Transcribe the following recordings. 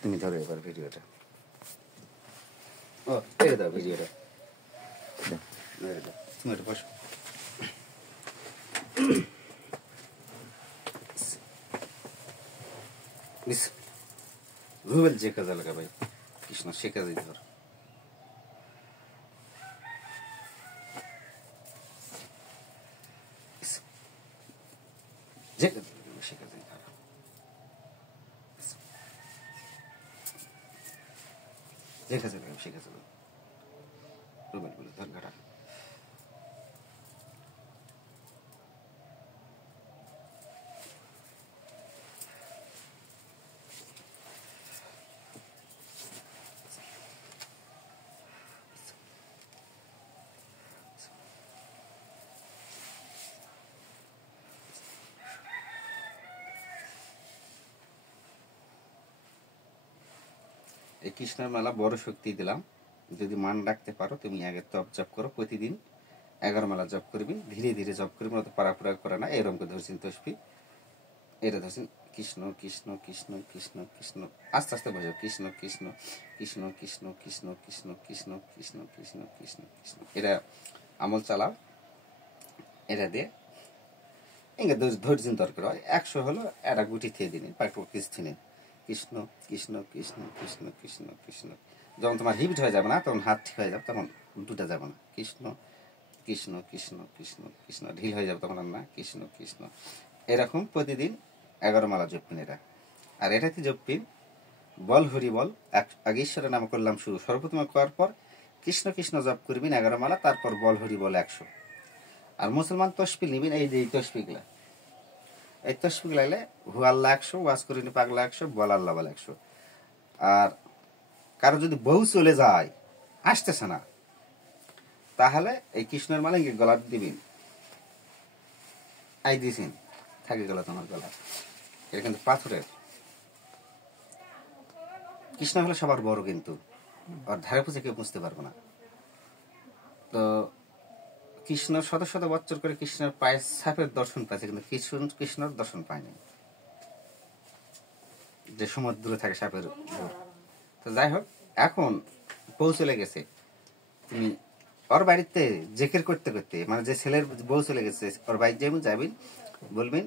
তুমি ধরো এবার ভিডিওটা। ও ছেড়ে দাও ভিডিওটা, তুমি এটা বসো। রুবেল যে কাজে লাগা ভাই কৃষ্ণ সে কাজে ধর। যে কাজে সে কাজে ধর। যে কাজে লাগা সে কাজে রুবেল বলে ধর ঘাটা। এই কৃষ্ণের মেলা বড় শক্তি দিলাম, যদি মান রাখতে পারো তুমি আগে তপ জপ করো, প্রতিদিন 11 মালা জপ করবি, ধীরে ধীরে জপ করবি, অত পাড়াপুরা করে না। এরকম করে ধরছেন তসবি, এটা ধরছেন কৃষ্ণ কৃষ্ণ কৃষ্ণ কৃষ্ণ কৃষ্ণ, আস্তে আস্তে বোঝো কৃষ্ণ কৃষ্ণ কৃষ্ণ কৃষ্ণ কৃষ্ণ কৃষ্ণ কৃষ্ণ কৃষ্ণ কৃষ্ণ কৃষ্ণ কৃষ্ণ, এটা আমল চালাও। এটা দিয়ে এগে ধৈর্য দরকার হয়। 100 হলো একটা গুটি খেয়ে দিন, পাকড় কিছু নিন, কৃষ্ণ কৃষ্ণ কৃষ্ণ কৃষ্ণ কৃষ্ণ কৃষ্ণ। যখন তোমার হিট হয়ে যাবে না, তখন হাত ঠিক হয়ে যাবে, তখন দুটা যাবে না, কৃষ্ণ কৃষ্ণ কৃষ্ণ কৃষ্ণ কৃষ্ণ, ঢিল হয়ে যাবে তখন আর না, কৃষ্ণ কৃষ্ণ। এরকম প্রতিদিন 11 মালা জপিন এটা। আর এটাতে জপিন বল হরি বল, আগে ঈশ্বরের নাম করলাম শুরু, সর্বপ্রথম করার পর কৃষ্ণ কৃষ্ণ জপ করবিন 11 মালা, তারপর বল হরি বল 100। আর মুসলমান তসবিহ নিবেন, এই যে তসবিহগুলা, এই তসবিহ লাগলে হু আল্লাহ 100, ওয়াজ করিনি পাগলা 100, বল আল্লাহ বল 100। আর কারো যদি বউ চলে যায়, আসতেছে না, তাহলে এই কৃষ্ণের মালা গলা দিবেন, আই দিয়েছেন থাকে গেল তোমার গলা। এটা কিন্তু পাথরের। কৃষ্ণ হলো সবার বড়, কিন্তু আর ধারে পুষে কেউ বুঝতে পারবো না। তো কৃষ্ণ শত শত বছর করে কৃষ্ণের পায়ের ছাপের দর্শন পাইছে, কিন্তু কৃষ্ণর দর্শন পায়নি, যে সমুদ্রে থাকে সাপের। তো যাই হোক, এখন বউ চলে গেছে, তুমি ওর বাড়িতে জেকের করতে করতে, মানে যে ছেলের বউ চলে গেছে ওর বাড়ি যেমন যাবেন, বলবেন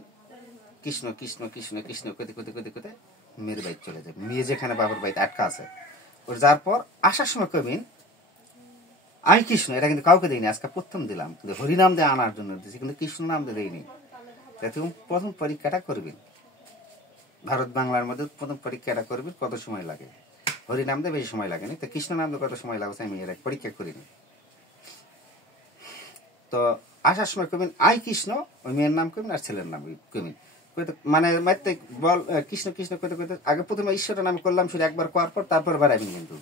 কৃষ্ণ কৃষ্ণ কৃষ্ণ কৃষ্ণ করতে করতে করতে করতে মেয়ের বাড়ি চলে যাবে। মেয়ে যেখানে বাবার বাড়িতে আটকা আছে, ওর যাওয়ার পর আসার সময় কবেন আই কৃষ্ণ। এটা কিন্তু কাউকে দেয়নি, আজকে প্রথম দিলাম, কিন্তু হরিনাম দিয়ে আনার জন্য দিয়েছি, কিন্তু কৃষ্ণ নাম দিয়ে দেয়নি। প্রথম পরীক্ষাটা করবেন, ভারত বাংলার মধ্যে প্রথম পরীক্ষাটা করবেন, কত সময় লাগে। হরিনাম দিয়ে বেশি সময় লাগেনি, তো কৃষ্ণ নাম দিয়ে কত সময় লাগছে আমি এর পরীক্ষা করিনি। তো আসার সময় কবেন আই কৃষ্ণ, ওই মেয়ের নাম কবেন আর ছেলের নাম কবেন, মানে বল কৃষ্ণ কৃষ্ণ করতে করতে আগে প্রথমে ঈশ্বরের নাম করলাম শুধু একবার করার পর তারপর বাড়াবেন, কিন্তু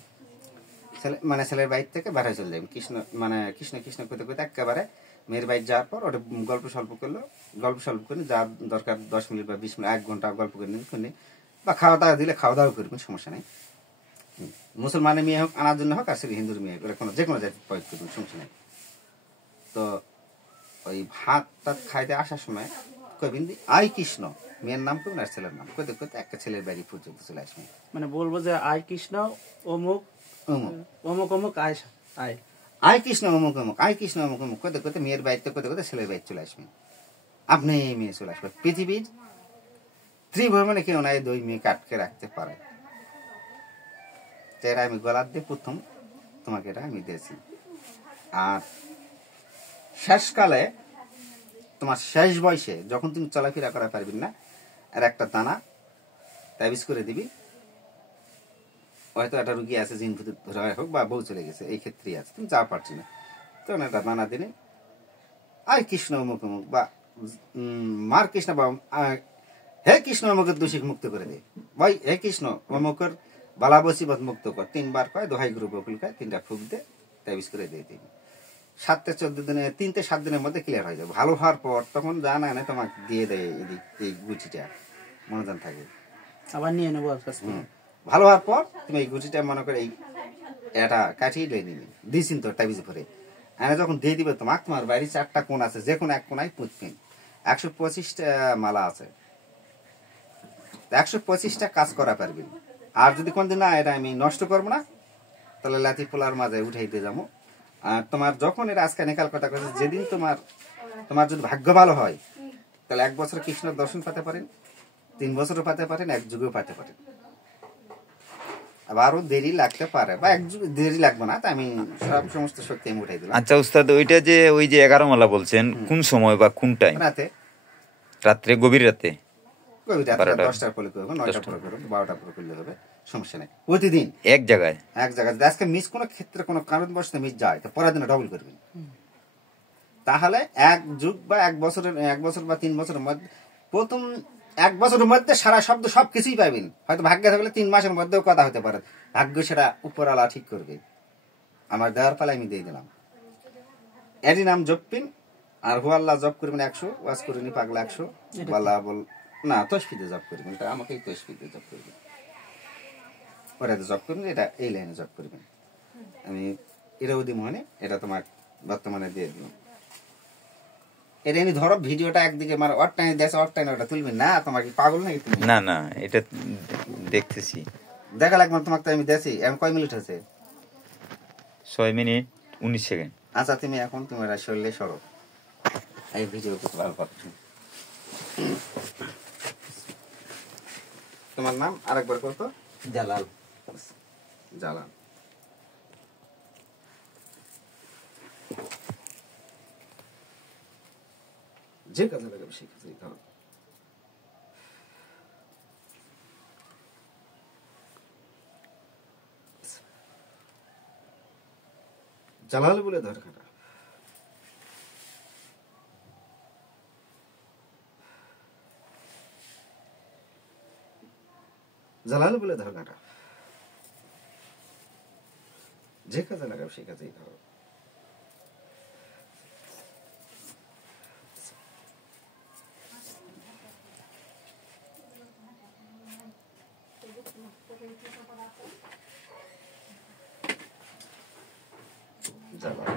মানে ছেলের বাইর থেকে বাইরে চলে যাবেন, কৃষ্ণ মানে কৃষ্ণ কৃষ্ণ করতে করতে একেবারে মেয়ের বাইর যাওয়ার পর ওটা গল্প স্বল্প করলো, গল্প স্বল্প করে যা দরকার 10 মিনিট বা 20 মিনিট 1 ঘন্টা গল্প করে নিন, বা খাওয়া দাওয়া দিলে খাওয়া দাওয়া করবেন, সমস্যা নেই। মুসলমানের মেয়ে হোক আনার জন্য হোক, আর সে হিন্দুর মেয়ে হোক, কোনো যে কোনো জায়গায় প্রয়োগ করবেন, সমস্যা নেই। তো ওই ভাত টাত খাইতে আসার সময় কবিন আই কৃষ্ণ, মেয়ের নাম কবিন আর ছেলের নাম করতে করতে একটা ছেলের বাড়ি পর্যন্ত চলে আসবে। মানে বলবো যে আই কৃষ্ণ অমুক অমুক অমুক অমুক আই আই আই কৃষ্ণ অমুক অমুক, আই কৃষ্ণ অমুক অমুক করতে করতে মেয়ের বাড়িতে করতে করতে ছেলের বাড়ি চলে আসবে। আপনি মেয়ে চলে আসবে। পৃথিবীর ত্রিভুবনে কেউ নাই 2 মেয়েকে আটকে রাখতে পারে। এটা আমি গলার দিয়ে প্রথম তোমাকে এটা আমি দিয়েছি। আর শেষকালে তোমার শেষ বয়সে যখন তুমি চলাফেরা করা পারবি না, আর একটা দানা তাবিজ করে দিবি, হয়তো একটা রুগী আছে জিন ভূত ধরা হোক বা বউ চলে গেছে, এই ক্ষেত্রেই আছে, তুমি যা পারছি না, তখন একটা দানা দিনে আয় কৃষ্ণ অমুক অমুক বা মার কৃষ্ণ বা হে কৃষ্ণ অমুকের দোষী মুক্ত করে দে, ভাই হে কৃষ্ণ অমুকের বালা বসিবত মুক্ত কর, 3 বার কয়, দোহাই গুরু বকুল কয়, 3টা ফুক দে, তাবিজ করে দিয়ে দিবি। 7 থেকে 14 দিনে, 3 থেকে 7 দিনের মধ্যে ক্লিয়ার হয়ে যাবে। ভালো হওয়ার পর তখন জানা না তোমাকে দিয়ে দেয় এই গুটিটা, মনোজান থাকে, আবার নিয়ে নেবো। ভালো হওয়ার পর তুমি এই গুটিটা মনে করে এই এটা কাটিয়ে দিয়ে নিবি, দিয়েছিন তো তাবিজ ভরে এনে যখন দিয়ে দিবে তোমাকে, তোমার বাড়ির 4টা কোণ আছে, যে কোনো এক কোণায় পুঁতবেন। 125টা মালা আছে, 125টা কাজ করা পারবেন। আর যদি কোনদিন না এটা আমি নষ্ট করবো না, তাহলে লাতি পোলার মাঝে উঠাইতে যাবো। আর তোমার যখন এটা আজকে নিকাল কথা কয়েছে, যেদিন তোমার যদি ভাগ্য ভালো হয়, তাহলে 1 বছর কৃষ্ণের দর্শন পেতে পারেন, 3 বছরও পেতে পারেন, 1 যুগেও পেতে পারেন। আবারও দেরি লাগতে পারে, বা 1 যুগ দেরি লাগবে না, তা আমি সমস্ত শক্তি আমি উঠাই দিলাম। আচ্ছা উস্তাদ, ওইটা যে ওই যে 11 মালা বলছেন, কোন সময় বা কোন টাইম? রাতে, রাত্রে, গভীর রাতে? গভীর রাতে 10টার পরে করবো, 9টার পরে করবো, 12টার পরে করলে হবে, সমস্যা নেই। প্রতিদিন এক জায়গায় যদি আজকে মিস কোনো ক্ষেত্রে কোনো কারণবশত মিস যায়, তো পরের দিনে ডবল করবেন। তাহলে 1 যুগ বা 1 বছরের 1 বছর বা 3 বছরের মধ্যে, প্রথম 1 বছরের মধ্যে সারা শব্দ সবকিছুই পাবেন। হয়তো ভাগ্যে থাকলে 3 মাসের মধ্যেও কথা হতে পারে, ভাগ্য সেটা উপরওয়ালা ঠিক করবে। আমার দেওয়ার পালা আমি দিয়ে দিলাম। এরই নাম জপিন, আর হু আল্লাহ জপ করবেন 100, ওয়াজ করিনি পাগলা 100, বাল্লাহ বল না তসফিতে জপ করবেন, এটা আমাকেই তসফিতে জপ করবেন, ওরা জব করবেন, এটা এই লাইনে জব করবেন। আমি ইরাউদি মনে এটা তোমার বর্তমানে দিয়ে দিলাম। এটা আমি ধরো ভিডিওটা একদিকে মানে অট টাইম দেশে অট টাইম ওটা তুলবেন না, তোমার কি পাগল নাকি তুমি? না না, এটা দেখতেছি। দেখা লাগবে তোমাকে, তো আমি দেশি। এখন কয় মিনিট হয়েছে? 6 মিনিট 19 সেকেন্ড। আচ্ছা তুমি এখন তোমার শরীরে সরো, এই ভিডিও করতে ভালো পাচ্ছ। তোমার নাম আরেকবার করতো? জালাল। জালাল। যে কাজে লাগাবে সেই কাজেই ধরো। জালাল বলে দরকার, জালাল বলে ধরনাটা, যে কাজে লাগাবে সেই কাজেই ধরো। জালাল।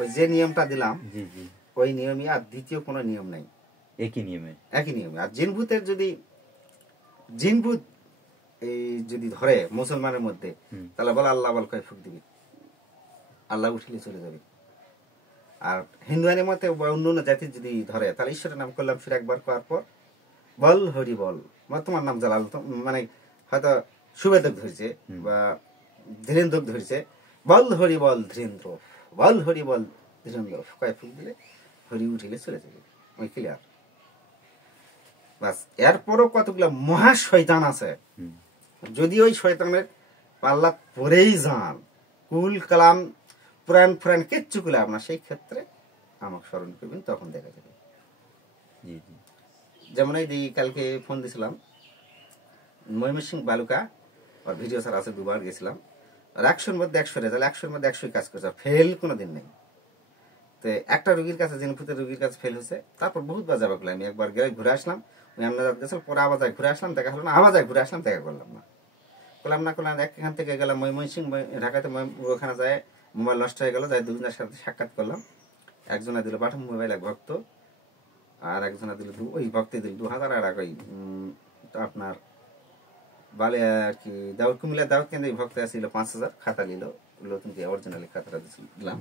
ওই যে নিয়মটা দিলাম, জি জি, ওই নিয়মই, আর দ্বিতীয় কোনো নিয়ম নাই, একই নিয়মে। একই নিয়মে। আর জিনভূতের যদি জিনভূত এই যদি ধরে মুসলমানের মধ্যে, তাহলে বলে আল্লাহ বল কয় ফুক দিবি, আল্লাহ উঠিলে চলে যাবে। আর হিন্দুয়ানের মতে বা অন্য অন্য জাতির যদি ধরে, তাহলে ঈশ্বরের নাম করলাম ফির একবার করার পর বল হরি বল, তোমার নাম জালাল, মানে হয়তো সুবেদক ধরেছে বা ধীরেন্দ্র ধরেছে, বল হরি বল ধীরেন্দ্র, বল হরি বল ধীরেন্দ্র, কয় ফুক দিলে হরি উঠিলে চলে যাবে। ওই ক্লিয়ার। বাস। এরপরও কতগুলো মহা শয়তান আছে, যদি ওই শয়তানের পাল্লা পরেই যান, কুল কালাম পুরাণ ফুরান কিচ্ছু কুলে আপনার, সেই ক্ষেত্রে আমাকে স্মরণ করবেন, তখন দেখা যাবে। জি জি। যেমন এই কালকে ফোন দিয়েছিলাম ময়মনসিংহ বালুকা, আর ভিডিও স্যার আছে, 2বার গেছিলাম, আর 100-র মধ্যে 100 রেজাল্ট, 100-র মধ্যে 100 কাজ করছে, ফেল কোনোদিন নেই। তো একটা রোগীর কাছে, জিনভূতের রোগীর কাছে ফেল হয়েছে, তারপর বহুতবার যাওয়া করলাম। আমি একবার গেলে ঘুরে আসলাম, ওই আমনাজাত গেছিলাম, পরে আবার ঘুরে আসলাম, দেখা হলো না, আবার ঘুরে আসলাম, দেখা করলাম না। এখান থেকে গেলাম ময়মনসিংহ, ঢাকাতে ওখানে যায় মোবাইল নষ্ট হয়ে গেল, যাই 2জনের সাথে সাক্ষাৎ করলাম। একজনে দিল বাটন মোবাইল, এক ভক্ত, আর একজনে দিল ওই ভক্তে দিল 2000, আর ওই আপনার বালে আর কি দাউদ কুমিল্লা দাউদ কেন্দ্রে ভক্ত আসছিল 5000, খাতা নিল, নতুন অরিজিনালি খাতাটা দিলাম,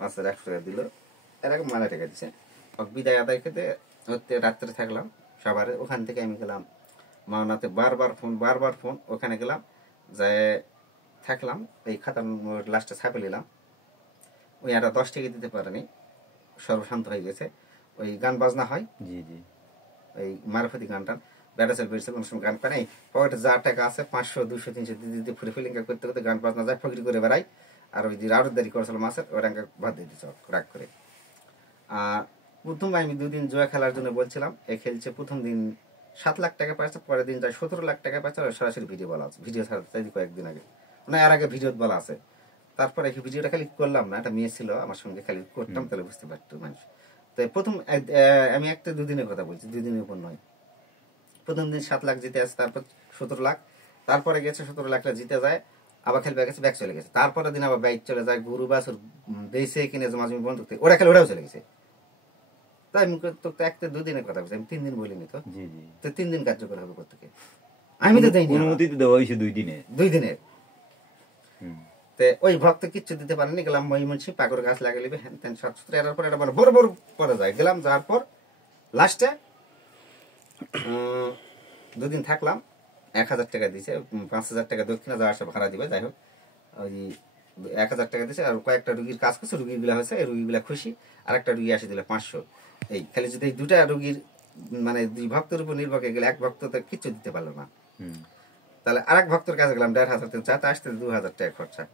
5100 টাকা দিল, এরকম মানে টাকা দিচ্ছে। বিদায় আদায় খেতে হতে রাত্রে থাকলাম সবার, ওখান থেকে আমি গেলাম মাওনাতে, বারবার ফোন, ওখানে গেলাম, যায় থাকলাম, এই খাতা লাস্টে ছাপে নিলাম। ওই একটা 10 টাকা দিতে পারেনি, সর্বশান্ত হয়ে গেছে। ওই গান বাজনা হয়, জি জি, ওই মারফতি গানটা বেড়াচাল বেড়েছে, কোনো সময় গান পাই, পকেটে যা টাকা আছে 500 200 300 দিতে ফুলে ফিলিং করতে করতে গান বাজনা যায়, ফকিরি করে বেড়াই। আর ওই যে রাউদারি করেছিল মাছের, ওটা ভাত দিয়ে দিচ্ছে রাগ করে। আর প্রথম আমি 2 দিন জুয়া খেলার জন্য বলছিলাম, এ খেলছে, প্রথম দিন 7 লাখ টাকা পাইছে, পরের দিন যায় 17 লাখ টাকা পাইছে, আর সরাসরি ভিডিও বলা আছে, ভিডিও ছাড়া কয়েকদিন আগে, মানে এর আগে ভিডিও বলা আছে। তারপরে এই ভিডিওটা খালি করলাম না, একটা মেয়ে ছিল আমার সঙ্গে, খালি করতাম তাহলে বুঝতে পারতো মানুষ। তো প্রথম আমি একটা দুদিনের কথা বলছি, দুদিনের উপর নয়। প্রথম দিন 7 লাখ জিতে আছে, তারপর 17 লাখ, তারপরে গেছে 17 লাখটা জিতে যায়, আবার খালি ব্যাগ গেছে, ব্যাগ চলে গেছে। তারপরে দিন আবার বাইক চলে যায়, গরু বাছুর বেঁচে কিনে জমাজমি বন্ধুক থেকে ওরা খালি ওরাও চলে গেছে। তাই মুখে তো একটা দুদিনের কথা বলছি, আমি 3 দিন বলিনি তো। জি জি তো 3 দিন কার্যকর হবে কোথেকে? আমি তো দেইনি, অনুমতি তো দেওয়া হয়েছে 2 দিনে। 2 দিনের। হুম। তো ওই ভক্ত কিচ্ছু দিতে পারেনি, গেলাম মহিমনসি পাগর গাছ লাগিয়ে নিবে, হ্যান ত্যান সব সূত্রে এরার পর এটা বড় বড় পরে যায়। গেলাম, যাওয়ার পর লাস্টে 2 দিন থাকলাম, 1000 টাকা দিছে, 5000 টাকা দক্ষিণা যাওয়া আসা ভাড়া দিবে, যাই হোক ওই 1000 টাকা দিছে। আর কয়েকটা রুগীর কাজ করছে, রুগীগুলা হয়েছে, এই রুগীগুলা খুশি। আর একটা রুগী আসে দিল 500। এই খালি যদি এই 2টা রুগীর মানে 2 ভক্তের উপর নির্ভর করে গেলে, এক ভক্ত তো কিচ্ছু দিতে পারলো না। হুম। তাহলে আরেক ভক্তের কাছে গেলাম, 1500 টাকা, আসতে 2000 টাকা খরচা।